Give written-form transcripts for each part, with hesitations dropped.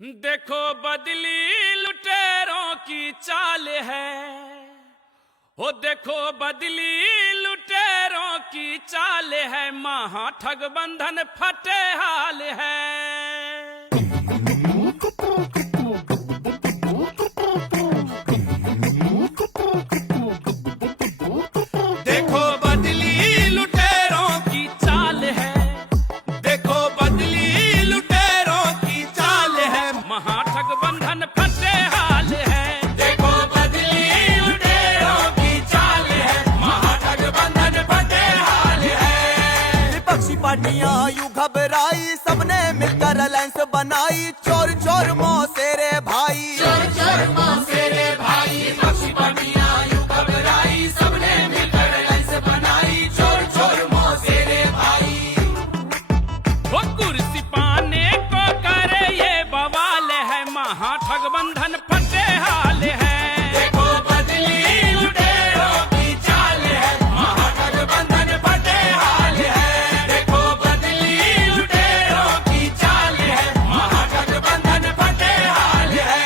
देखो बदली लुटेरों की चाल है, हो देखो बदली लुटेरों की चाल है, महा ठग बंधन फटे हाल है। देखो बदली लुटेरों की चाल है, देखो बदली लुटेरों की चाल है, महा ठग बंधन फटे हाल है। देखो बदली लुटेरों की चाल है, महा ठग बंधन फटे हाल है। विपक्षी पार्टियां यूं घबराई, सबने मिलकर अलायंस बनाई, चोर चोर मौसेरे भाई, चोर चोर मौसेरे भाई। विपक्षी पार्टियां यूं घबराई, सबने मिलकर अलायंस बनाई, चोर चोर मौसेरे भाई। वो कुर्सी पाने को करे ये बवाल है, महा ठग बंधन फटे हाल है। देखो बदली लुटेरों की चाल है, महा ठग बंधन फटे हाल है। देखो बदली लुटेरों की चाल है, महा ठग बंधन फटे हाल है।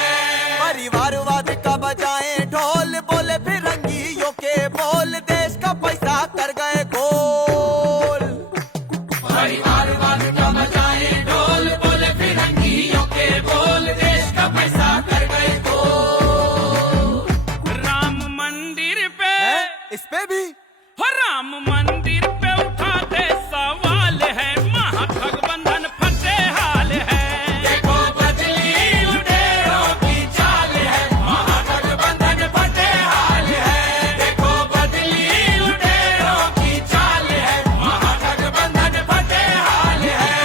परिवारवाद का बजाए ढोल, बोले फिरंगियों के बोल, देश का पैसा कर गए गोल। परिवारवाद का बजाए ढोल, बोले फिरंगियों के बोल, देश का पैसा कर गए गोल। राम मंदिर पे इस पे भी हो, राम मंदिर पे उठाते सवाल है, महा ठग बंधन फटे हाल है। देखो बदली लुटेरों की चाल है, महा ठग बंधन फटे हाल है। देखो बदली लुटेरों की चाल है, महा ठग बंधन फटे हाल है।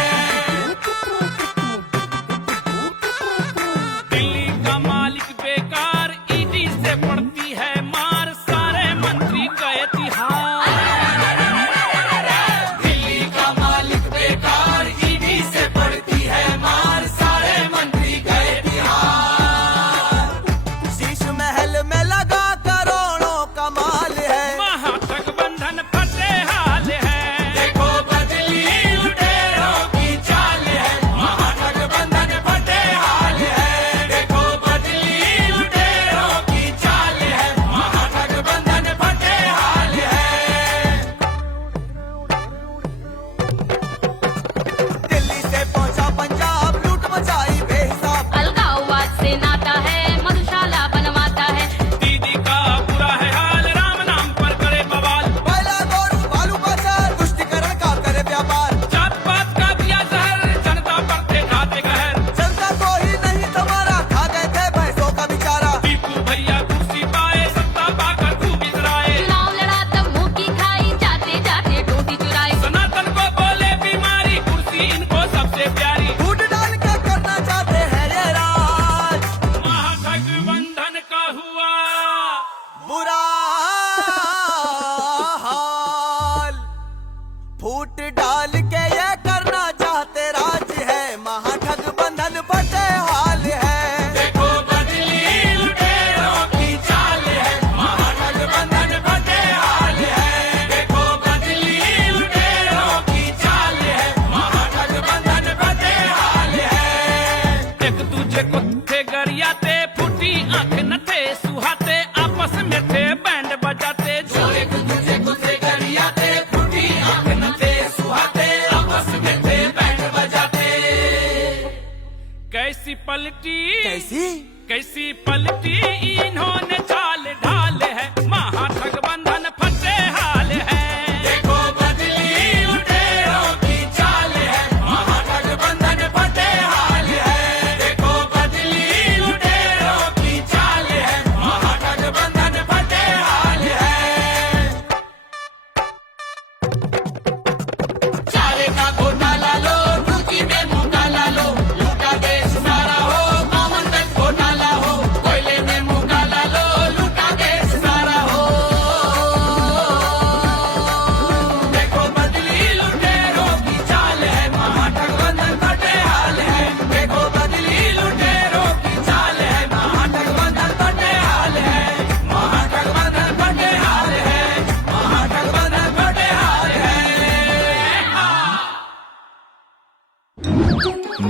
दिल्ली का मालिक बेकार, ईडी से पड़ती है मार, सारे मंत्री गए तिहार। दिल्ली का मालिक बेकार, ईडी से पड़ती है मार, सारे मंत्री गए तिहार। शीश महल में लगा करोड़ों का माल है, महा ठग बंधन फटे हाल है। देखो बदली लुटेरों की चाल है, महा ठग बंधन फटे हाल है। देखो बदली लुटेरों की चाल है, महा ठग बंधन फटे हाल है। दिल्ली से पहुंचा पंजाब, लूट मचाई बेहिसाब, अलगाववाद से नाता है, मधुशाला बनवाता है। दीदी का बुरा है हाल, राम नाम पर करे बवाल, पहला गोरू बालू बाजार, तुष्टिकरण का करे व्यापार, जात पात का दिया जहर, जनता पर थे खाते कहर। जनता को ही नहीं तुम्हारा, खा गए थे भैंसों का बेचारा। टीपू भैया कुर्सी पाए, सत्ता पाकर खूब इतराए, चुनाव लड़ा तब मुंह की खाई, जाते जाते टोटी चुराई। सनातन को बोले बीमारी, कुर्सी इनको सबसे प्यारी। फूट डाल के करना चाहते हैं ये राज, महाठग बंधन का हुआ बुरा हाल। फूट डाल के ये करना चाहते राज है, महाठग बंधन फटे हाल है। देखो बदली लुटेरों की चाल है, महाठग बंधन फटे हाल है। देखो बदली लुटेरों की चाल है, महाठग बंधन फटे हाल है। एक दूजे को थे गरियाते, फूटी आंख न थे सुहाते, आपस में थे बैंड बजाते। जो एक दूजे को थे गरियाते, फूटी आंख न थे सुहाते, आपस में थे बैंड बजाते। कैसी पलटी कैसी पलटी इन्होंने चाल ढाल है, महा ठग बंधन फटे हाल है। देखो बदली लुटेरों की चाल है, महा ठग बंधन फटे हाल है। देखो बदली लुटेरों की चाल है, महा ठग बंधन फटे हाल है। चारे का घोटाला लो, टूकी में मुंह काला लो, लूटा देश सारा हो, कॉमनवेल्थ घोटाला हो, कोयले में मुंह काला लो,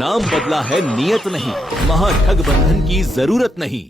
नाम बदला है नियत नहीं, महाठगबंधन की जरूरत नहीं।